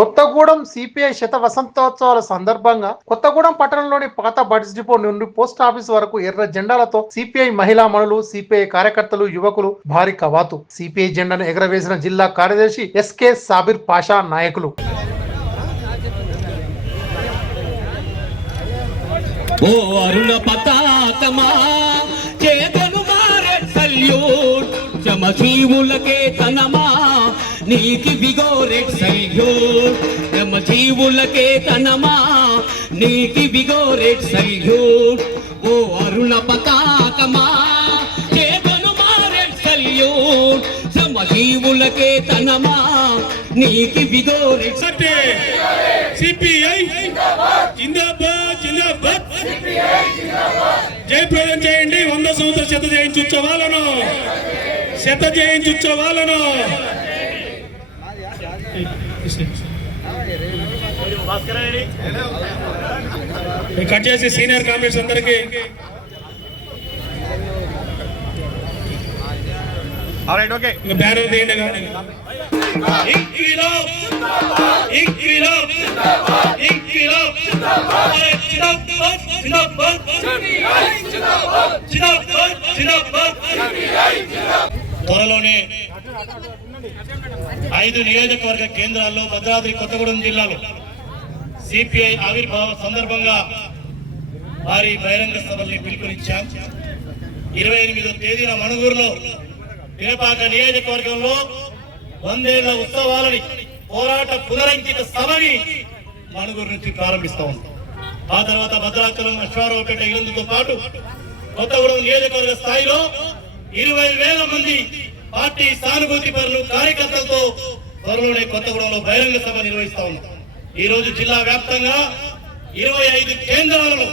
Kothagudem CPI శత వసంతోత్సవాల సందర్భంగా కొత్తగూడెం పట్టణంలోని పాత బడ్స్ డిపో నుండి పోస్ట్ ఆఫీస్ వరకు ఎర్ర జెండాలతో సిపిఐ మహిళా మనులు, సిపిఐ కార్యకర్తలు, యువకులు భారీ కవాతు. సిపిఐ జెండాను ఎగరవేసిన జిల్లా కార్యదర్శి ఎస్కే సాబిర్ పాషా నాయకులు. ఓ అరుణ పతాకమా చేతను మారే సల్యూట్, జమజీవులకే తనమా నీకి విగోరెట్ సల్యూట్, జమజీవులకే తనమా నీకి విగోరెట్ సల్యూట్. ఓ అరుణ పతాకమా చేతను మారే సల్యూట్, జమజీవులకే తనమా నీకి విగోరెట్. సిపిఐ జిందాబాద్ జిందాబాద్, జయప్రదం చేయండి 100 సంవత్సరాల శత జయంత్యుత్సవాలను, శత జయంత్యుత్సవాలను. కట్ చేసి సీనియర్ కామ్రేడ్స్ అందరికి బ్యానర్ తీయండి. ఇంక్విలాబ్ ఇంక్విలాబ్ ఇంక్విలాబ్ జిందాబాద్ జిందాబాద్ జిందాబాద్ జిందాబాద్. త్వరలోనే 5 నియోజకవర్గ కేంద్రాల్లో భద్రాద్రి కొత్తగూడెం జిల్లాలో సిపిఐ ఆవిర్భావ సందర్భంగా భారీ బహిరంగ సభల్ని పిలుపునిచ్చాం. 28వ తేదీన మణుగూరులో పినపాక నియోజకవర్గంలో 100 ఏళ్ల ఉత్సవాలని పోరాట పునరంకిత సభని మణుగూరు నుంచి ప్రారంభిస్తా ఉన్నాం. ఆ తర్వాత భద్రాచలం, అశ్వారావుపేట, ఇల్లందుతో పాటు కొత్తగూడెం నియోజకవర్గ స్థాయిలో 20,000 మంది పార్టీ సానుభూతి పరులు, కార్యకర్తలతో త్వరలోనే కొత్తగూడెంలో బహిరంగ సభ నిర్వహిస్తా ఉన్నాం. ఈ రోజు జిల్లా వ్యాప్తంగా 25 కేంద్రాలలో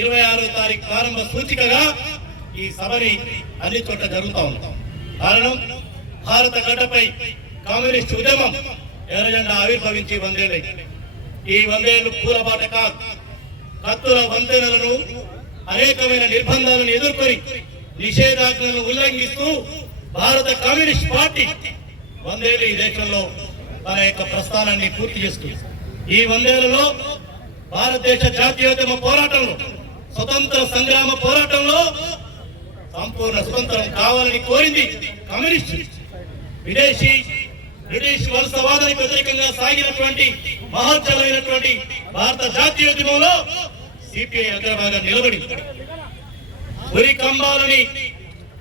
26వ తారీఖు ప్రారంభ సూచికగా ఈ సభని అన్ని చోట్ల జరుగుతూ ఉంటాం. కారణం, భారత గడ్డపై కమ్యూనిస్ట్ ఉద్యమం ఎర్రజెండా ఆవిర్భవించి 100 ఏళ్ళు. ఈ 100 ఏళ్ళు పూలబాట కాదు. కత్తుల వంతెనలను, అనేకమైన నిర్బంధాలను ఎదుర్కొని నిషేధాజ్ఞలను ఉల్లంఘిస్తూ భారత కమ్యూనిస్ట్ పార్టీ 100 ఏళ్ళు ఈ దేశంలో తన యొక్క ప్రస్థానాన్ని పూర్తి చేస్తుంది. ఈ 100 ఏళ్లలో భారతదేశ జాతీయోద్యమ పోరాటంలో, స్వతంత్ర సంగ్రామ పోరాటంలో సంపూర్ణ స్వతంత్రం కావాలని కోరింది కమ్యూనిస్ట్. బ్రిటిష్ వలసవాదానికి వ్యతిరేకంగా సాగినటువంటి మహోజ్వలమైనటువంటి భారత జాతీయోద్యమంలో సిపిఐ అగ్రభాగం నిలబడి ఉరి కంబాలని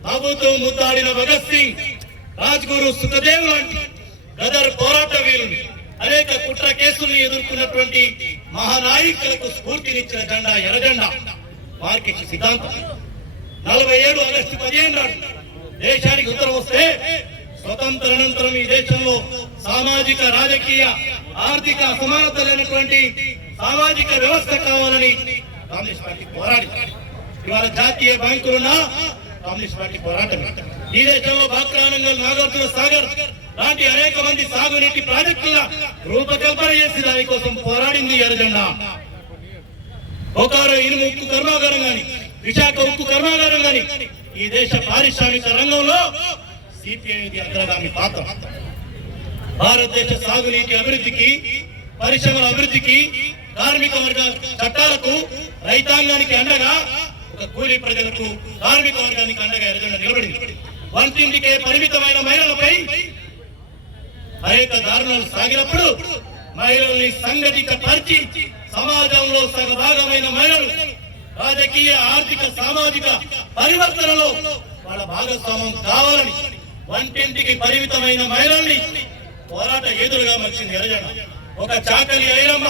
బాబుతో ముద్దాడిన భగత్ సింగ్, రాజ్గురు, సుఖదేవ్ లాంటి గదర్ పోరాట వీరులు, అనేక కుట్ర కేసుల్ని ఎదుర్కొన్నటువంటి మహానాయకులకు స్ఫూర్తినిచ్చిన జెండా ఎర్రజెండా మార్కెట్ సిద్ధాంతం. 47 ఆగస్టు 15 నాడు దేశానికి ఉత్తరం వస్తే స్వతంత్ర అనంతరం ఈ దేశంలో సామాజిక, రాజకీయ, ఆర్థిక అసమానత లేనటువంటి సామాజిక వ్యవస్థ కావాలని కమ్యూనిస్ట్ పార్టీ పోరాడి, ఇవాళ జాతీయ బ్యాంకులున్నా కమ్యూనిస్ట్ పార్టీ పోరాటం. ఈ దేశంలో బాక్రానంగల్, నాగార్జున సాగర్ లాంటి అనేక మంది సాగునీటి ప్రాజెక్టుల రూపకల్పన చేసి దానికోసం పోరాడింది ఎర్రజెండా. బొకారో ఇనుము ఉక్కు కర్మాగారం గాని, విశాఖ ఉక్కు కర్మాగారం గాని ఈ దేశ పారిశ్రామిక రంగంలో సిపిఐ అగ్రగామి పాత్ర. భారతదేశ సాగునీటి అభివృద్ధికి, పరిశ్రమల అభివృద్ధికి, కార్మిక వర్గ చట్టాలకు, రైతాంగానికి అండగా, ఒక కూలీ ప్రజలకు, కార్మిక వర్గానికి అండగా ఎర్రజెండా నిలబడింది. వంటింటికే పరిమితమైన మహిళలపై అనేక దారుణాలు సాగినప్పుడు మహిళల్ని సంఘటితపరిచి సమాజంలో సగభాగమైన మహిళలు రాజకీయ, ఆర్థిక, సామాజిక పరివర్తనలో వాళ్ళ భాగస్వామ్యం కావాలని వంటింటికి పరిమితమైన మహిళల్ని పోరాట ఏదులుగా మర్చింది ఎర్రజెండా. ఒక చాకలి ఐరమ్మ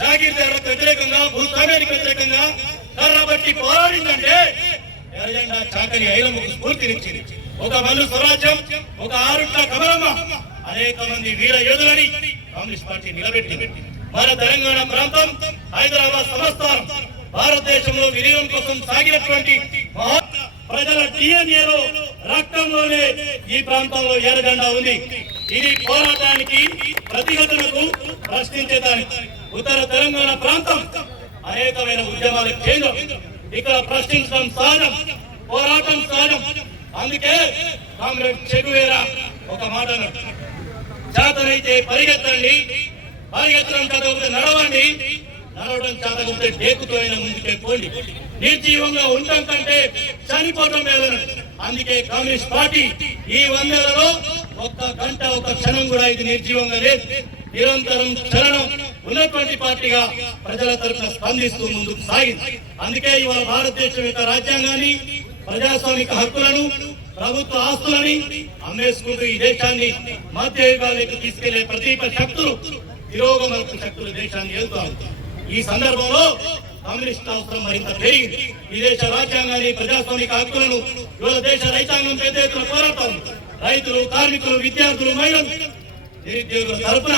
జాగీర్దారులకు వ్యతిరేకంగా, భూస్వామ్యానికి వ్యతిరేకంగా కర్రబట్టి పోరాడిందంటే ఎర్రజెండా చాకలి ఐరమ్మకు స్ఫూర్తినిచ్చింది. ఒక మల్లు స్వరాజ్యం, ఒక ఆరుట్ల కమలమ్మ, అనేక మంది వీర యోధులని కమ్యూనిస్ట్ పార్టీ నిలబెట్టింది. మన తెలంగాణ ప్రాంతం, హైదరాబాద్ సంస్థానం భారతదేశంలో విలీనం కోసం సాగినటువంటి ప్రజల డిఎన్ఏలో, రక్తంలోనే ఈ ప్రాంతంలో ఎర్రజెండా ఉంది. ఇది పోరాటానికి, ప్రతిఘటనకు, ప్రశ్నించేదానికి. ఉత్తర తెలంగాణ ప్రాంతం అనేకమైన ఉద్యమాల కేంద్రం. ఇక్కడ ప్రశ్నించడం సహజం, పోరాటం సహజం. అందుకే కామ్రేడ్ చెగువేరా ఒక మాట అన్నాడు, చేతనైతే పరిగెత్తండి, పరిగెత్తడం చదవకపోతే నడవండి, నడవడం చదవకపోతే డేకుతో అయినా ముందుకే పోండి. నిర్జీవంగా ఉండటం కంటే చనిపోవడం మేలనండి. అందుకే కమ్యూనిస్ట్ పార్టీ ఈ 100 ఏళ్లలో ఒక్క గంట ఒక్క క్షణం కూడా ఇది నిర్జీవంగా లేదు. నిరంతరం చలనం ఉన్నటువంటి పార్టీగా ప్రజల తరఫున స్పందిస్తూ ముందుకు సాగింది. అందుకే ఇవాళ భారతదేశం యొక్క రాజ్యాంగాన్ని, ప్రజాస్వామిక హక్కులను, ప్రభుత్వ ఆస్తులని అమ్మేసుకుంటూ ఈ దేశాన్ని మధ్యయుగాలకు తీసుకెళ్లే ప్రతిపక్ష శక్తులు, తిరోగమనపు శక్తులు దేశాన్ని వెళ్తారు. ఈ సందర్భంలో కమ్యూనిస్ట్ అవసరం మరింత పెరిగింది. ఈ దేశ రాజ్యాంగాన్ని, ప్రజాస్వామిక హక్కులను ఇవాళ దేశ రైతాంగం పెద్ద ఎత్తున పోరాటం. రైతులు, కార్మికులు, విద్యార్థులు, మహిళలు, నిరుద్యోగుల తరఫున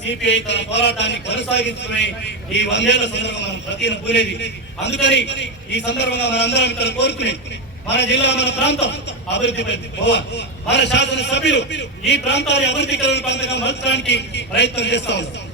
సిపిఐ తన పోరాటాన్ని కొనసాగించుకునే ఈ 100 ఏళ్ల సందర్భంగా మనం ప్రతిన పూనేది. అందుకని ఈ సందర్భంగా మనందరం ఇక్కడ కోరుకునే మన జిల్లా, మన ప్రాంతం అభివృద్ధి పోవాలి. మన శాసన సభ్యులు ఈ ప్రాంతాన్ని అభివృద్ధికరమైన ప్రాంతంగా మార్చడానికి ప్రయత్నం చేస్తా ఉంటారు.